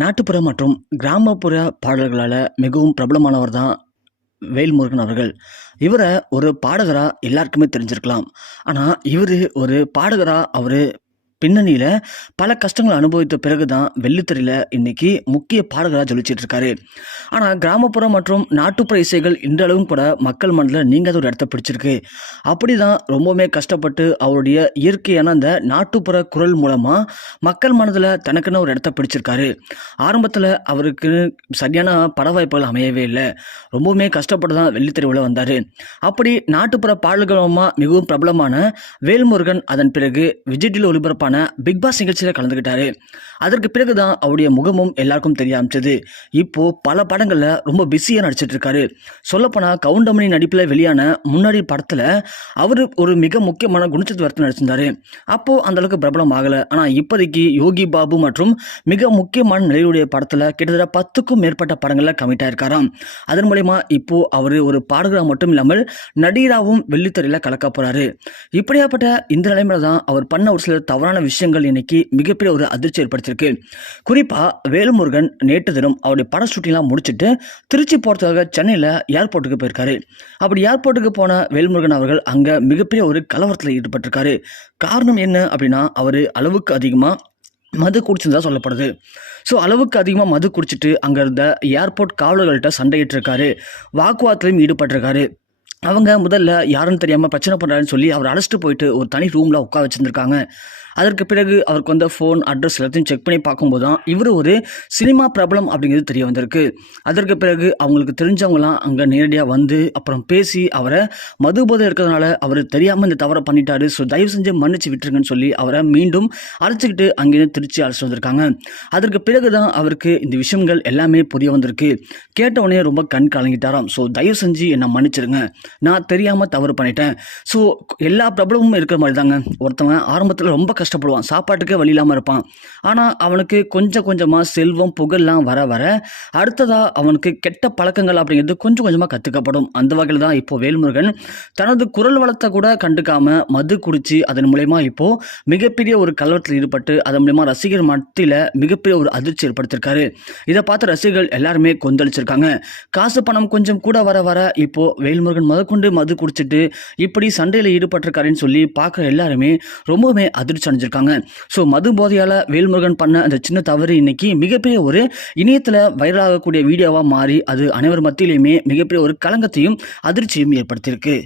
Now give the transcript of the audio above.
நாட்டுப்புற மற்றும் கிராமப்புற பாடல்களால் மிகவும் பிரபலமானவர் தான் வேல்முருகன் அவர்கள். இவரை ஒரு பாடகராக எல்லாருக்குமே தெரிஞ்சிருக்கலாம். ஆனால் இவர் ஒரு பாடகராக அவர் பின்னணியில் பல கஷ்டங்களை அனுபவித்த பிறகு தான் வெள்ளித்தறியில் இன்னைக்கு முக்கிய பாடகராக ஜொலிச்சிட்டு இருக்காரு ஆனால் கிராமப்புறம் மற்றும் நாட்டுப்புற இசைகள் இன்றளவும் கூட மக்கள் மனதில் நீங்காத ஒரு இடத்த பிடிச்சிருக்கு. அப்படி தான் ரொம்பவுமே கஷ்டப்பட்டு அவருடைய இயற்கையான அந்த நாட்டுப்புற குரல் மூலமாக மக்கள் மனதில் தனக்குன்னு ஒரு இடத்த பிடிச்சிருக்காரு. ஆரம்பத்தில் அவருக்கு சரியான பட வாய்ப்புகள் அமையவே இல்லை. ரொம்பவுமே கஷ்டப்பட்டு தான் வெள்ளித்திரையில் வந்தார். அப்படி நாட்டுப்புற பாடல்கள் மிகவும் பிரபலமான வேல்முருகன் அதன் பிறகு விஜிட்டில் ஒளிபரப்பான பிக் பாஸ் நிகழ்ச்சியில் கலந்துக்கிட்டாரு அதற்கு பிறகு தான் அவருடைய முகமும் எல்லாருக்கும் தெரிய ஆரம்பிச்சது. இப்போ பல படங்களில் ரொம்ப பிஸியாக நடிச்சிட்டு இருக்காரு. சொல்லப்போனால் கவுண்டமணி நடிப்பில் வெளியான முன்னாடி படத்தில் அவர் ஒரு மிக முக்கியமான குணச்சித்து வரத்து நடிச்சிருந்தாரு. அப்போ அந்த அளவுக்கு பிரபலம் ஆகலை. ஆனால் இப்போதைக்கு யோகி பாபு மற்றும் மிக முக்கியமான நிலையுடைய படத்தில் கிட்டத்தட்ட பத்துக்கும் மேற்பட்ட படங்களில் கமிட் ஆயிருக்காராம் அதன் மூலயமா இப்போ அவர் ஒரு பாடகராக மட்டும் இல்லாமல் நடிகராகவும் வெள்ளித்தறையில் கலக்க போறாரு. இப்படியாப்பட்ட இந்த நிலைமையில தான் அவர் பண்ண ஒரு சில தவறான விஷயங்கள் இன்னைக்கு மிகப்பெரிய ஒரு அதிர்ச்சி ஏற்படுத்தியிருக்கு. குறிப்பாக வேலுமுருகன் நேற்று தினம் அவருடைய பட ஷூட்டிங்லாம் முடிச்சுட்டு திருச்சி போகிறதுக்காக சென்னையில் ஏர்போர்ட்டுக்கு போயிருக்காரு. அப்படி ஏர்போர்ட்டுக்கு போன வேல்முருகன் அவர்கள் அங்கே மிகப்பெரிய ஒரு கலவரத்தில் ஈடுபட்டிருக்காரு. காரணம் என்ன அப்படின்னா அவர் அளவுக்கு அதிகமாக மது குடிச்சிருந்தா சொல்லப்படுது. ஸோ அளவுக்கு அதிகமாக மது குடிச்சிட்டு அங்கே இருந்த ஏர்போர்ட் காவலர்கள்ட்ட சண்டையிட்டிருக்காரு. வாக்குவாதத்திலையும் ஈடுபட்டிருக்காரு. அவங்க முதல்ல யாருன்னு தெரியாமல் பிரச்சனை பண்ணுறாருன்னு சொல்லி அவர் அழைச்சிட்டு போயிட்டு ஒரு தனி ரூமில் உட்கார வச்சுருந்துருக்காங்க. அதற்கு பிறகு அவருக்கு வந்த ஃபோன் அட்ரஸ் எல்லாத்தையும் செக் பண்ணி பார்க்கும்போது தான் இவர் ஒரு சினிமா பிரபலம் அப்படிங்கிறது தெரிய வந்திருக்கு. அதற்கு பிறகு அவங்களுக்கு தெரிஞ்சவங்களாம் அங்கே நேரடியாக வந்து அப்புறம் பேசி அவரை மதுபோதை இருக்கிறதுனால அவர் தெரியாமல் இந்த தவறை பண்ணிட்டாரு. ஸோ தயவு செஞ்சு மன்னிச்சு விட்டுருங்கன்னு சொல்லி அவரை மீண்டும் அழைச்சிக்கிட்டு அங்கேருந்து திருச்சி அழைச்சிட்டு வந்திருக்காங்க. அதற்கு பிறகு தான் அவருக்கு இந்த விஷயங்கள் எல்லாமே புரிய வந்திருக்கு. கேட்ட உடனே ரொம்ப கண் கலங்கிட்டாராம். ஸோ தயவு செஞ்சு என்னை மன்னிச்சிருங்க. நான் தெரியாமல் தவறு பண்ணிட்டேன். ஸோ எல்லா பிரபலமும் இருக்கிற மாதிரி தாங்க ஒருத்தவன் ஆரம்பத்தில் ரொம்ப கஷ்டப்படுவான். சாப்பாட்டுக்கே வழி இல்லாமல் இருப்பான். ஆனால் அவனுக்கு கொஞ்சம் கொஞ்சமாக செல்வம் புகழ்லாம் வர வர அடுத்ததாக அவனுக்கு கெட்ட பழக்கங்கள் அப்படிங்கிறது கொஞ்சம் கொஞ்சமாக கற்றுக்கப்படும் அந்த வகையில் தான் இப்போ வேல்முருகன் தனது குரல் வளத்தை கூட கண்டுக்காமல் மது குடித்து அதன் மூலயமா இப்போது மிகப்பெரிய ஒரு கலவரத்தில் ஈடுபட்டு அதன் மூலயமா ரசிகர் மத்தியில் மிகப்பெரிய ஒரு அதிர்ச்சி ஏற்படுத்தியிருக்காரு இதை பார்த்து ரசிகர்கள் எல்லாருமே கொந்தளிச்சிருக்காங்க. காசு பணம் கொஞ்சம் கூட வர வர இப்போது வேல்முருகன் முதற்கொண்டு மது குடிச்சிட்டு இப்படி சண்டையில் ஈடுபட்டிருக்காருன்னு சொல்லி பார்க்குற எல்லாருமே ரொம்பவுமே அதிர்ச்சி அடைஞ்சிருக்காங்க. ஸோ மது போதையால் வேல்முருகன் பண்ண அந்த சின்ன தவறு இன்னைக்கு மிகப்பெரிய ஒரு இணையத்தில் வைரலாகக்கூடிய வீடியோவாக மாறி அது அனைவர் மத்தியிலையுமே மிகப்பெரிய ஒரு களங்கத்தையும் அதிர்ச்சியும் ஏற்படுத்தியிருக்கு.